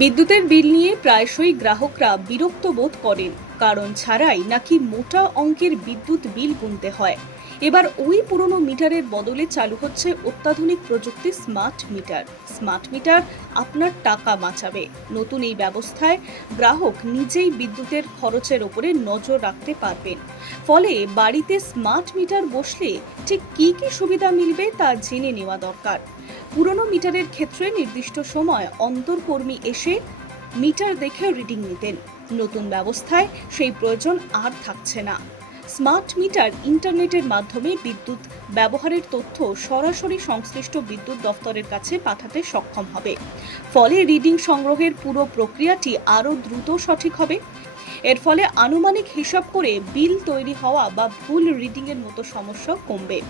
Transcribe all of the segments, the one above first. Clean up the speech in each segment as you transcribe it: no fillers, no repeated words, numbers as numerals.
বিদ্যুতের বিল নিয়ে প্রায়শই গ্রাহকরা বিরক্ত বোধ করেন, কারণ ছাড়াই নাকি মোটা অঙ্কের বিদ্যুৎ বিল গুনতে হয়। এবার ওই পুরনো মিটারের বদলে চালু হচ্ছে অত্যাধুনিক প্রযুক্তি স্মার্ট মিটার আপনার টাকা বাঁচাবে। নতুন এই ব্যবস্থায় গ্রাহক নিজেই বিদ্যুতের খরচের উপরে নজর রাখতে পারবেন। ফলে বাড়িতে স্মার্ট মিটার বসলে ঠিক কি কি সুবিধা মিলবে তা জেনে নেওয়া দরকার। পুরনো মিটারের ক্ষেত্রে নির্দিষ্ট সময় অন্তর কর্মী এসে মিটার দেখে রিডিং নিতেন। নতুন ব্যবস্থায় সেই প্রয়োজন আর থাকছে না। স্মার্ট মিটার ইন্টারনেটের মাধ্যমে বিদ্যুৎ ব্যবহারের তথ্য সরাসরি সংশ্লিষ্ট বিদ্যুৎ দফতরের কাছে পাঠাতে সক্ষম হবে। ফলে রিডিং সংগ্রহের পুরো প্রক্রিয়াটি আরও দ্রুত সঠিক হবে। এর ফলে আনুমানিক হিসাব করে বিল তৈরি হওয়া বা ভুল রিডিংয়ের মতো সমস্যা কমবে।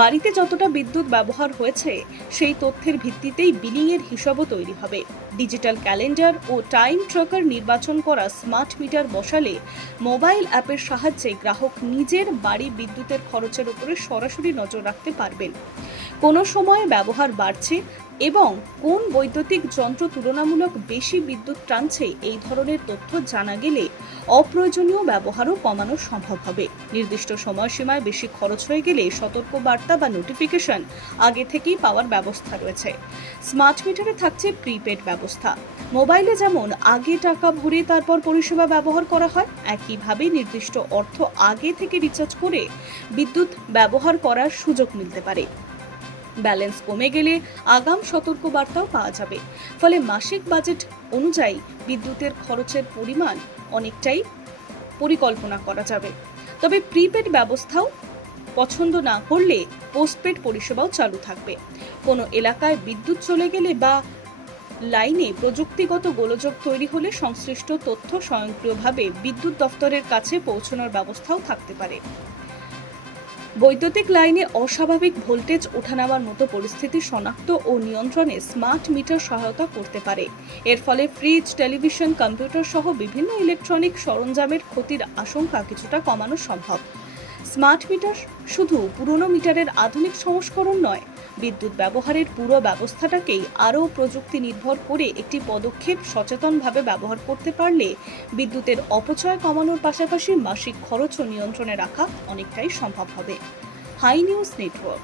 বাড়িতে যতটা বিদ্যুৎ ব্যবহার হয়েছে সেই তথ্যের ভিত্তিতেই বিলিংয়ের হিসাবও তৈরি হবে। ডিজিটাল ক্যালেন্ডার ও টাইম ট্র্যাকার নির্বাচন করা স্মার্ট মিটার বসালে মোবাইল অ্যাপের সাহায্যে গ্রাহক নিজের বাড়ি বিদ্যুতের খরচের উপরে সরাসরি নজর রাখতে পারবেন। কোন সময়ে ব্যবহার বাড়ছে এবং কোন বৈদ্যুতিক যন্ত্র তুলনামূলক বেশি বিদ্যুৎ টানছে এই ধরনের তথ্য জানা গেলে অপ্রয়োজনীয় ব্যবহারও কমানো সম্ভব হবে। নির্দিষ্ট সময়সীমায় বেশি খরচ হয়ে গেলে সতর্ক বার্তা বা নোটিফিকেশন আগে থেকেই পাওয়ার ব্যবস্থা রয়েছে। স্মার্ট মিটারে থাকছে প্রিপেড ব্যবস্থা। মোবাইলে যেমন আগে টাকা ভরে তারপর পরিষেবা ব্যবহার করা হয়, একইভাবে নির্দিষ্ট অর্থ আগে থেকে রিচার্জ করে বিদ্যুৎ ব্যবহার করার সুযোগ মিলতে পারে। ব্যালেন্স কমে গেলে আগাম সতর্কবার্তাও পাওয়া যাবে। ফলে মাসিক বাজেট অনুযায়ী বিদ্যুতের খরচের পরিমাণ অনেকটাই পরিকল্পনা করা যাবে। তবে প্রিপেড ব্যবস্থাও পছন্দ না করলে পোস্টপেড পরিষেবাও চালু থাকবে। কোনো এলাকায় বিদ্যুৎ চলে গেলে বা লাইনে প্রযুক্তিগত গোলযোগ তৈরি হলে সংশ্লিষ্ট তথ্য স্বয়ংক্রিয়ভাবে বিদ্যুৎ দফতরের কাছে পৌঁছানোর ব্যবস্থাও থাকতে পারে। বৈদ্যুতিক লাইনে অস্বাভাবিক ভোল্টেজ ওঠানামার মতো পরিস্থিতি শনাক্ত ও নিয়ন্ত্রণে স্মার্ট মিটার সহায়তা করতে পারে। এর ফলে ফ্রিজ, টেলিভিশন, কম্পিউটার সহ বিভিন্ন ইলেকট্রনিক সরঞ্জামের ক্ষতির আশঙ্কা কিছুটা কমানো সম্ভব। স্মার্ট মিটার শুধু পুরনো মিটারের আধুনিক সংস্করণ নয়, বিদ্যুৎ ব্যবহারের পুরো ব্যবস্থাটাকেই আরও প্রযুক্তি নির্ভর করে একটি পদক্ষেপ। সচেতনভাবে ব্যবহার করতে পারলে বিদ্যুতের অপচয় কমানোর পাশাপাশি মাসিক খরচও নিয়ন্ত্রণে রাখা অনেকটাই সম্ভব হবে। Hi news network.